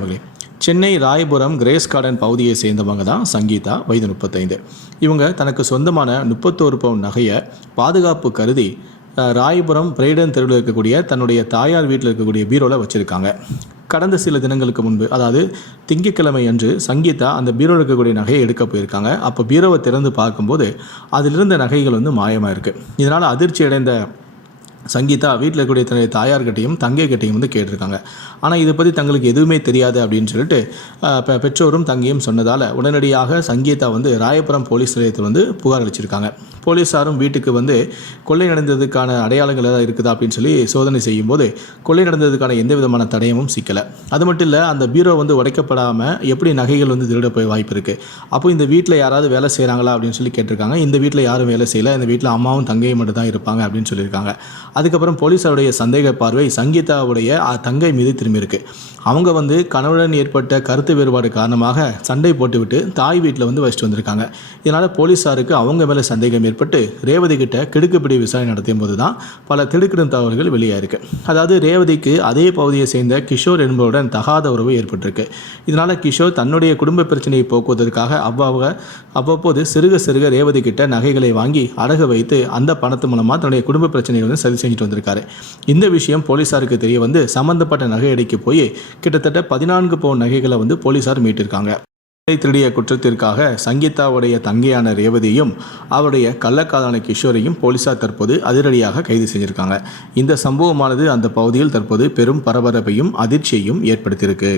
வணக்கம் Chennai Royapuram grace garden பகுதியை சேர்ந்தவங்க தான் சங்கீதா வயது முப்பத்தைந்து. இவங்க தனக்கு சொந்தமான முப்பத்தோரு பவுன் நகையை பாதுகாப்பு கருதி ராயபுரம் பிரைடன் தெருவில் இருக்கக்கூடிய தன்னுடைய தாயார் வீட்டில் இருக்கக்கூடிய பீரோவில் வச்சுருக்காங்க. கடந்த சில தினங்களுக்கு முன்பு அதாவது திங்கட்கிழமை அன்று சங்கீதா அந்த பீரோவில் இருக்கக்கூடிய நகையை எடுக்க போயிருக்காங்க. அப்போ பீரோவை திறந்து பார்க்கும்போது அதிலிருந்த நகைகள் வந்து மாயமாக இருக்குது இதனால் அதிர்ச்சி அடைந்த சங்கீதா வீட்டில் இருக்கக்கூடிய தன்னுடைய தாயார்கிட்டையும் தங்கைகிட்டையும் வந்து கேட்டிருக்காங்க. ஆனால் இதை பற்றி தங்களுக்கு எதுவுமே தெரியாது அப்படின்னு சொல்லிட்டு பெற்றோரும் தங்கையும் சொன்னதால் உடனடியாக சங்கீதா வந்து ராயபுரம் போலீஸ் நிலையத்தில் வந்து புகார் அளிச்சிருக்காங்க. போலீஸாரும் வீட்டுக்கு வந்து கொள்ளை நடந்ததுக்கான அடையாளங்கள் ஏதாவது இருக்குதா அப்படின்னு சொல்லி சோதனை செய்யும்போது கொள்ளை நடந்ததுக்கான எந்த விதமான தடயமும் சிக்கலை. அது மட்டும் இல்லை அந்த பீரோ வந்து உடைக்கப்படாமல் எப்படி நகைகள் வந்து திருட போய் வாய்ப்பு இருக்குது அப்போ இந்த வீட்டில் யாராவது வேலை செய்கிறாங்களா அப்படின்னு சொல்லி கேட்டிருக்காங்க. இந்த வீட்டில் யாரும் வேலை செய்யலை. இந்த வீட்டில் அம்மாவும் தங்கையும் மட்டும் தான் இருப்பாங்க அப்படின்னு சொல்லியிருக்காங்க. அதுக்கப்புறம் போலீஸாருடைய சந்தேக பார்வை சங்கீதாவுடைய தங்கை மீது திரும்பியிருக்கு. அவங்க வந்து கணவனுடன் ஏற்பட்ட கருத்து வேறுபாடு காரணமாக சண்டை போட்டுவிட்டு தாய் வீட்டில் வந்து வச்சுட்டு வந்திருக்காங்க. இதனால் போலீஸாருக்கு அவங்க மேலே சந்தேகம் ஏற்பட்டு ரேவதி கிட்ட கிடுக்குப்பிடி விசாரணை நடத்தியும் போது தான் பல திடுக்கிடும் தகவல்கள் வெளியாயிருக்கு. அதாவது ரேவதிக்கு அதே பகுதியை சேர்ந்த கிஷோர் என்பவருடன் தகாத உறவு ஏற்பட்டிருக்கு. இதனால் கிஷோர் தன்னுடைய குடும்ப பிரச்சனையை போக்குவதற்காக அவ்வாக அவ்வப்போது சிறுக சிறுக ரேவதி கிட்ட நகைகளை வாங்கி அடகு வைத்து அந்த பணத்து மூலமாக தன்னுடைய குடும்ப பிரச்சனைகளை சரி சரி செஞ்சுட்டு வந்திருக்காரு. இந்த விஷயம் போலீஸாருக்கு தெரிய வந்து சம்பந்தப்பட்ட நகையடைக்கு போய் கிட்டத்தட்ட பதினான்கு பவுன் நகைகளை வந்து போலீஸார் மீட்டிருக்காங்க. திருடிய குற்றத்திற்காக சங்கீதாவுடைய தங்கையான ரேவதியும் அவருடைய கள்ளக்காதலான கிஷோரையும் போலீசார் தற்போது அதிரடியாக கைது செஞ்சிருக்காங்க. இந்த சம்பவமானது அந்த பகுதியில் தற்போது பெரும் பரபரப்பையும் அதிர்ச்சியையும் ஏற்படுத்தியிருக்கு.